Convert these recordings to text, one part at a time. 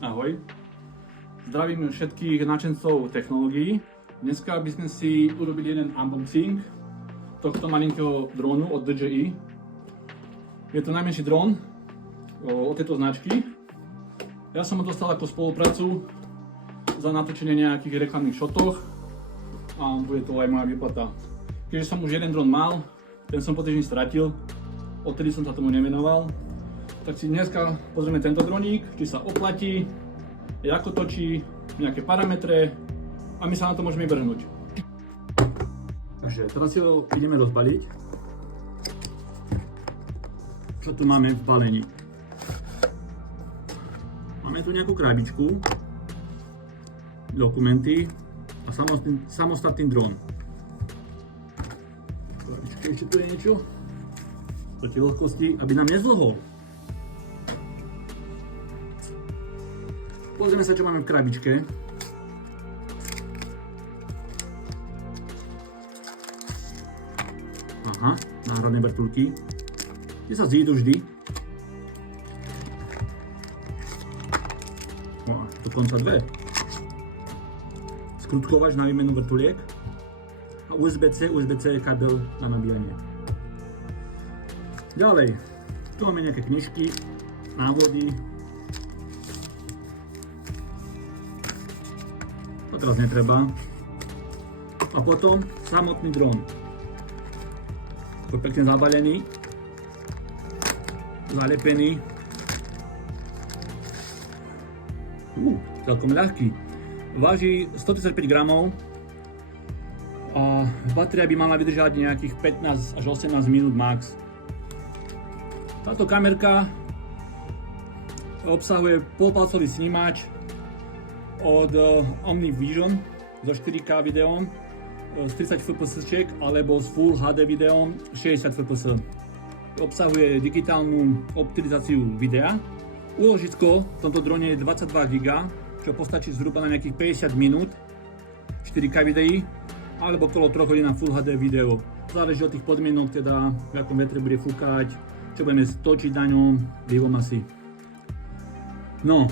Ahoj. Zdravím všetkých nadšencov technológií. Dneska by sme si urobili jeden unboxing tohto malinkého drónu od DJI. Je to najmenší dron od tejto značky. Ja som ho dostal ako spoluprácu za natočenie nejakých reklamných shotoch a bude to aj moja výplata. Keďže som už jeden dron mal, ten som po týždni stratil, odtedy som sa tomu nevenoval. Tak si dneska pozrieme tento droník, či sa oplatí, ako točí, nejaké parametre a my sa na to môžeme vrhnúť. Takže teraz si ho ideme rozbaliť. Čo tu máme v balení? Máme tu nejakú krabičku, dokumenty a samostatný dron. Ešte tu je niečo proti vlhkosti, aby nám nezlhol. Pozrieme sa, čo máme v krabičke. Aha, náhradné vrtuľky. Tie sa zídu vždy. No, dokonca dve. Skrutkovač na výmenu vrtuliek. A USB-C kabel na nabíjanie. Ďalej, tu máme nejaké knižky, návody. To teraz netreba. A potom samotný dron. Je pekne zabalený, zalepený. Celkom ľahký. Váži 135 gramov a batéria by mala vydržať nejakých 15 až 18 minút max. Táto kamerka obsahuje polpalcový snímač od OmniVision so 4K videom s 30 fps alebo s Full HD videom 60 fps. Obsahuje digitálnu optimizáciu videa. Úložisko v tomto drone je 22 GB, čo postačí zhruba na nejakých 50 minút 4K videí alebo okolo 3 hodín na Full HD video. Záleží od tých podmienok, teda v akom vetre bude fúkať, čo budeme točiť na ňom, biomasy. No.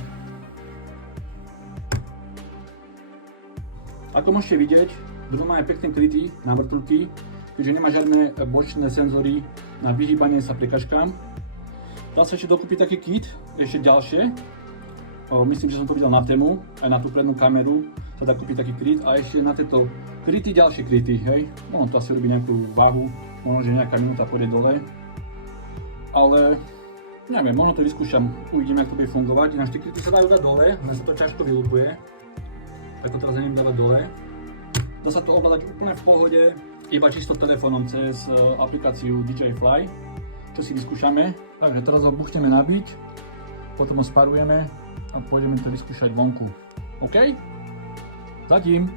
Ako môžete vidieť, dron má aj pekne krytý na vrtuľky, keďže nemá žiadne bočné senzory na vyhýbanie sa prekažkám. Dá sa ešte dokúpiť taký kit, ešte ďalšie. Myslím, že som to videl na tému, aj na tú prednú kameru sa dá kúpiť taký kryt a ešte na tento krytý ďalší krytý, hej. Možno to asi robí nejakú váhu, možno, že nejaká minúta pôjde dole. Ale neviem, možno to vyskúšam, uvidíme, ako to bude fungovať. Ináč tie kryty sa dajú dať dole, len sa to ťažko vyľupuje. Tak to teraz neviem dávať dole. Dá sa to ovládať úplne v pohode, iba čisto telefónom cez aplikáciu DJI Fly, čo si vyskúšame. Takže teraz ho buchneme nabiť, potom ho sparujeme a pôjdeme to vyskúšať vonku. OK? Zatím!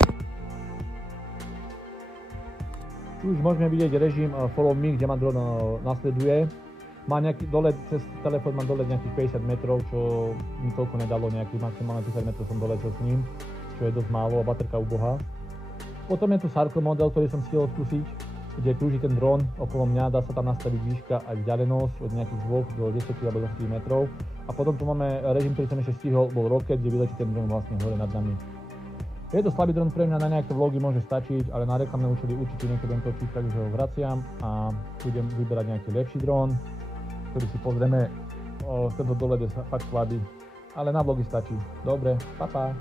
Tu už môžeme vidieť režim Follow Me, kde ma dron nasleduje. Má nejaký dole, cez telefón mám dole nejakých 50 metrov, čo mi toľko nedalo, nejakých maximálne 50 metrov som doletel s ním, čo je dosť málo a baterka ubohá. Potom je tu Circle model, ktorý som stihol skúsiť, kde krúži ten dron okolo mňa, dá sa tam nastaviť výška a vzdialenosť od nejakých 2 do 10 alebo 20 metrov. A potom tu máme režim, ktorý som ešte stihol, bol Rocket, kde vyletí ten dron vlastne hore nad nami. Je to slabý dron pre mňa, na nejaké vlogy môže stačiť, ale na reklamné účely určite nebudem točiť, takže ho vraciam a budem vyberať nejaký lepší dron, ktorý si pozrieme. Tento dole je fakt slabý, ale na vlogy stačí. Dobre, pa pa.